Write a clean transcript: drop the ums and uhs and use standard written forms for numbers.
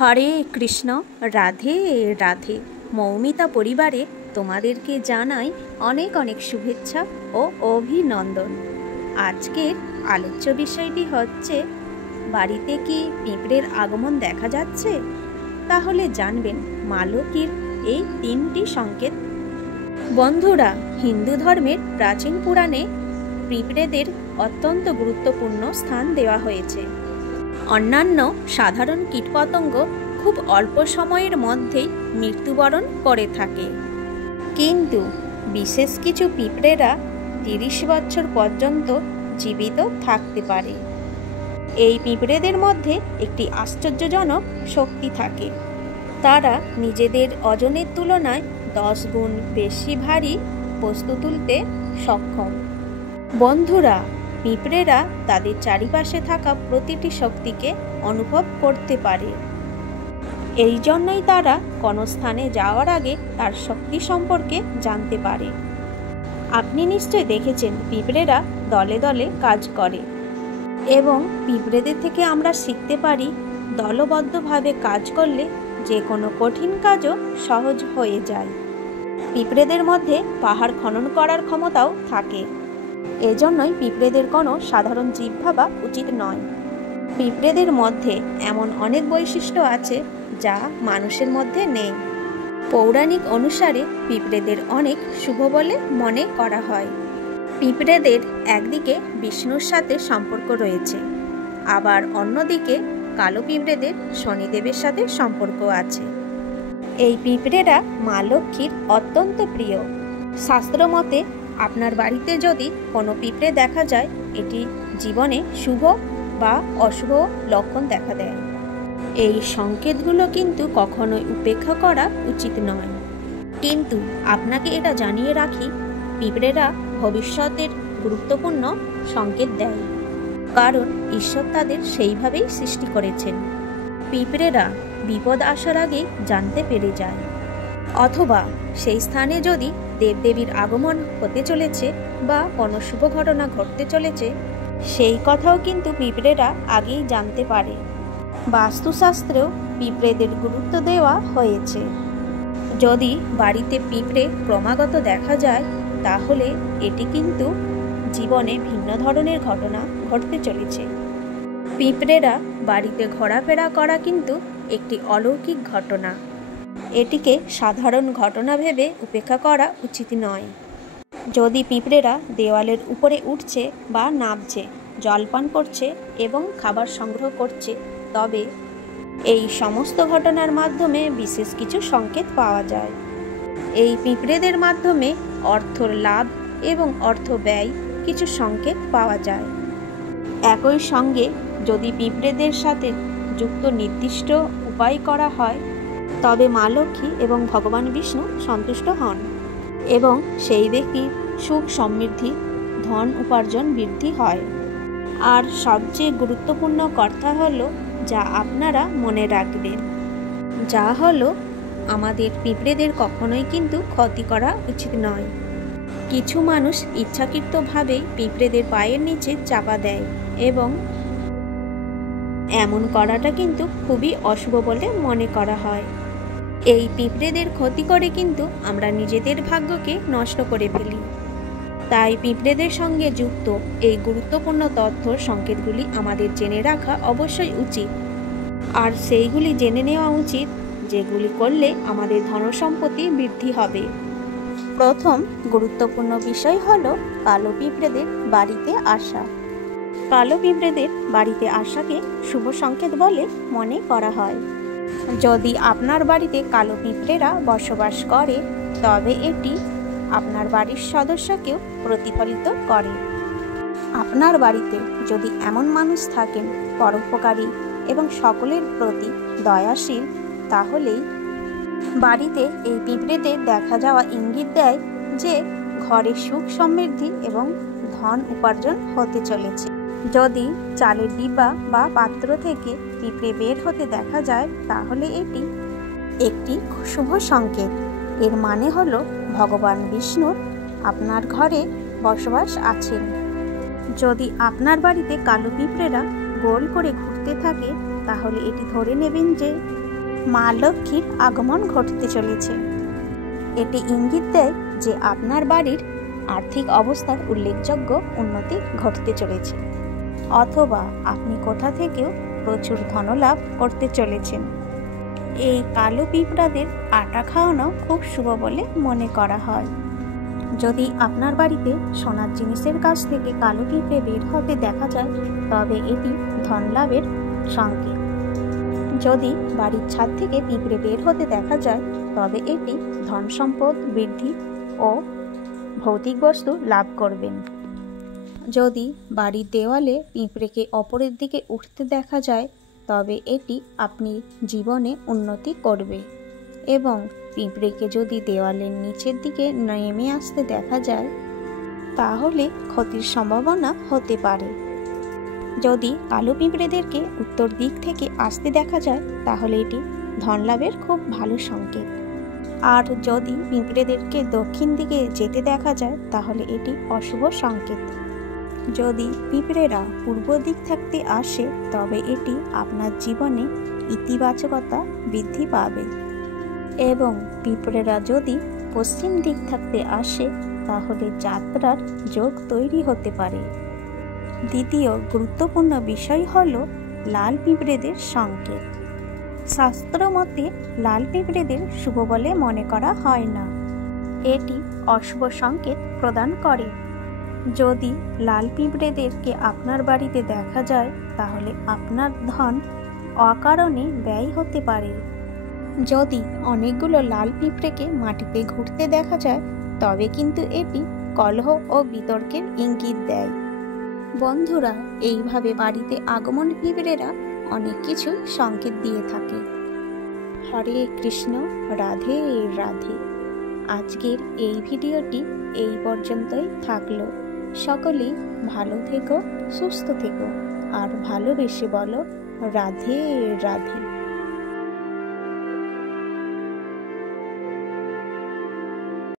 হরে কৃষ্ণ, রাধে রাধে। মৌমিতা পরিবারে তোমাদেরকে জানাই অনেক অনেক শুভেচ্ছা ও অভিনন্দন। আজকের আলোচ্য বিষয়টি হচ্ছে, বাড়িতে কি পিঁপড়ের আগমন দেখা যাচ্ছে? তাহলে জানবেন মা লক্ষ্মীর এই 3টি সংকেত। বন্ধুরা, হিন্দু ধর্মের প্রাচীন পুরাণে পিঁপড়েদের অত্যন্ত গুরুত্বপূর্ণ স্থান দেওয়া হয়েছে। অন্যান্য সাধারণ কীটপতঙ্গ খুব অল্প সময়ের মধ্যেই মৃত্যুবরণ করে থাকে, কিন্তু বিশেষ কিছু পিঁপড়েরা 30 বছর পর্যন্ত জীবিত থাকতে পারে। এই পিঁপড়েদের মধ্যে একটি আশ্চর্যজনক শক্তি থাকে। তারা নিজেদের ওজনের তুলনায় 10 গুণ বেশি ভারী বস্তু তুলতে সক্ষম। বন্ধুরা, পিঁপড়েরা তাদের চারিপাশে থাকা প্রতিটি শক্তিকে অনুভব করতে পারে। এই জন্যই তারা কোনো স্থানে যাওয়ার আগে তার শক্তি সম্পর্কে জানতে পারে। আপনি নিশ্চয় দেখেছেন পিঁপড়েরা দলে দলে কাজ করে, এবং পিঁপড়েদের থেকে আমরা শিখতে পারি দলবদ্ধভাবে কাজ করলে যে কোনো কঠিন কাজও সহজ হয়ে যায়। পিঁপড়েদের মধ্যে পাহাড় খনন করার ক্ষমতাও থাকে। এজন্যই পিঁপড়েদের কোনো সাধারণ জীব ভাবা উচিত নয়। পিঁপড়েদের মধ্যে এমন অনেক বৈশিষ্ট্য আছে যা মানুষের মধ্যে নেই। পৌরাণিক অনুসারে পিঁপড়েদের অনেক শুভ বলে মনে করা হয়। পিঁপড়েদের একদিকে বিষ্ণুর সাথে সম্পর্ক রয়েছে, আবার অন্যদিকে কালো পিঁপড়েদের শনিদেবের সাথে সম্পর্ক আছে। এই পিঁপড়েরা মা লক্ষ্মীর অত্যন্ত প্রিয়। শাস্ত্রমতে আপনার বাড়িতে যদি কোনো পিঁপড়ে দেখা যায়, এটি জীবনে শুভ বা অশুভ লক্ষণ দেখা দেয়। এই সংকেতগুলো কিন্তু কখনোই উপেক্ষা করা উচিত নয়। কিন্তু আপনাকে এটা জানিয়ে রাখি, পিঁপড়েরা ভবিষ্যতের গুরুত্বপূর্ণ সংকেত দেয়, কারণ ঈশ্বর তাদের সেইভাবেই সৃষ্টি করেছেন। পিঁপড়েরা বিপদ আসার আগেই জানতে পেরে যায়, অথবা সেই স্থানে যদি দেবদেবীর আগমন হতে চলেছে বা কোনো শুভ ঘটনা ঘটতে চলেছে, সেই কথাও কিন্তু পিঁপড়েরা আগেই জানতে পারে। বাস্তুশাস্ত্রেও পিঁপড়েদের গুরুত্ব দেওয়া হয়েছে। যদি বাড়িতে পিঁপড়ে ক্রমাগত দেখা যায়, তাহলে এটি কিন্তু জীবনে ভিন্ন ধরনের ঘটনা ঘটতে চলেছে। পিঁপড়েরা বাড়িতে ঘোরাফেরা করা কিন্তু একটি অলৌকিক ঘটনা। এটিকে সাধারণ ঘটনা ভেবে উপেক্ষা করা উচিত নয়। যদি পিঁপড়েরা দেওয়ালের উপরে উঠছে বা নামছে, জলপান করছে এবং খাবার সংগ্রহ করছে, তবে এই সমস্ত ঘটনার মাধ্যমে বিশেষ কিছু সংকেত পাওয়া যায়। এই পিঁপড়েদের মাধ্যমে অর্থর লাভ এবং অর্থ ব্যয় কিছু সংকেত পাওয়া যায়। একই সঙ্গে যদি পিঁপড়েদের সাথে যুক্ত নির্দিষ্ট উপায় করা হয়, তবে মা লক্ষ্মী এবং ভগবান বিষ্ণু সন্তুষ্ট হন, এবং সেই ব্যক্তির সুখ সমৃদ্ধি, ধন উপার্জন বৃদ্ধি হয়। আর সবচেয়ে গুরুত্বপূর্ণ কথা হলো, যা আপনারা মনে রাখবেন, যা হলো আমাদের পিঁপড়েদের কখনোই কিন্তু ক্ষতি করা উচিত নয়। কিছু মানুষ ইচ্ছাকৃতভাবেই পিঁপড়েদের পায়ের নিচে চাপা দেয়, এবং এমন করাটা কিন্তু খুবই অশুভ বলে মনে করা হয়। এই পিঁপড়েদের ক্ষতি করে কিন্তু আমরা নিজেদের ভাগ্যকে নষ্ট করে ফেলি। তাই পিঁপড়েদের সঙ্গে যুক্ত এই গুরুত্বপূর্ণ তথ্য সংকেতগুলি আমাদের জেনে রাখা অবশ্যই উচিত। আর সেইগুলি জেনে নেওয়া উচিত যেগুলি করলে আমাদের ধনসম্পত্তি বৃদ্ধি হবে। প্রথম গুরুত্বপূর্ণ বিষয় হলো কালো পিঁপড়েদের বাড়িতে আসা। কালো পিঁপড়েদের বাড়িতে আসাকে শুভ সংকেত বলে মনে করা হয়। যদি আপনার বাড়িতে কালো পিঁপড়েরা বসবাস করে, তবে এটি আপনার বাড়ির সদস্যকেও প্রতিফলিত করে। আপনার বাড়িতে যদি এমন মানুষ থাকেন পরোপকারী এবং সকলের প্রতি দয়াশীল, তাহলেই বাড়িতে এই পিঁপড়েদের দেখা যাওয়া ইঙ্গিত দেয় যে ঘরে সুখ সমৃদ্ধি এবং ধন উপার্জন হতে চলেছে। যদি চালের ডিব্বা বা পাত্র থেকে পিঁপড়ে বের হতে দেখা যায়, তাহলে এটি একটি শুভ সংকেত। এর মানে হলো ভগবান বিষ্ণুর আপনার ঘরে বসবাস আছেন। যদি আপনার বাড়িতে কালো পিঁপড়েরা গোল করে ঘুরতে থাকে, তাহলে এটি ধরে নেবেন যে মা লক্ষ্মীর আগমন ঘটতে চলেছে। এটি ইঙ্গিত দেয় যে আপনার বাড়ির আর্থিক অবস্থার উল্লেখযোগ্য উন্নতি ঘটতে চলেছে, অথবা আপনি কোথা থেকেও প্রচুর ধনলাভ করতে চলেছেন। এই কালো পিঁপড়াদের আটা খাওয়ানো খুব শুভ বলে মনে করা হয়। যদি আপনার বাড়িতে সোনার জিনিসের কাছ থেকে কালো পিঁপড়ে বের হতে দেখা যায়, তবে এটি ধনলাভের সংকেত। যদি বাড়ির ছাদ থেকে পিঁপড়ে বের হতে দেখা যায়, তবে এটি ধন সম্পদ বৃদ্ধি ও ভৌতিক বস্তু লাভ করবেন। যদি বাড়ির দেওয়ালে পিঁপড়েকে অপরের দিকে উঠতে দেখা যায়, তবে এটি আপনি জীবনে উন্নতি করবে। এবং পিঁপড়েকে যদি দেওয়ালের নিচের দিকে নেমে আসতে দেখা যায়, তাহলে ক্ষতির সম্ভাবনা হতে পারে। যদি কালো পিঁপড়েদেরকে উত্তর দিক থেকে আসতে দেখা যায়, তাহলে এটি ধনলাভের খুব ভালো সংকেত। আর যদি পিঁপড়েদেরকে দক্ষিণ দিকে যেতে দেখা যায়, তাহলে এটি অশুভ সংকেত। যদি পিঁপড়েরা পূর্ব দিক থাকতে আসে, তবে এটি আপনার জীবনে ইতিবাচকতা বৃদ্ধি পাবে। এবং পিঁপড়েরা যদি পশ্চিম দিক থাকতে আসে, তাহলে যাত্রার যোগ তৈরি হতে পারে। দ্বিতীয় গুরুত্বপূর্ণ বিষয় হল লাল পিঁপড়েদের সংকেত। শাস্ত্র মতে লাল পিঁপড়েদের শুভ বলে মনে করা হয় না। এটি অশুভ সংকেত প্রদান করে। যদি লাল পিঁপড়েদেরকে আপনার বাড়িতে দেখা যায়, তাহলে আপনার ধন অকারণে ব্যয় হতে পারে। যদি অনেকগুলো লাল পিঁপড়েকে মাটিতে ঘুরতে দেখা যায়, তবে কিন্তু এটি কলহ ও বিতর্কের ইঙ্গিত দেয়। বন্ধুরা, এইভাবে বাড়িতে আগমন পিঁপড়েরা অনেক কিছু সংকেত দিয়ে থাকে। হরে কৃষ্ণ, রাধে রাধে। আজকের এই ভিডিওটি এই পর্যন্তই থাকলো। সকলেই ভালো থেকো, সুস্থ থেকো আর ভালোবেসে বলো রাধে রাধে।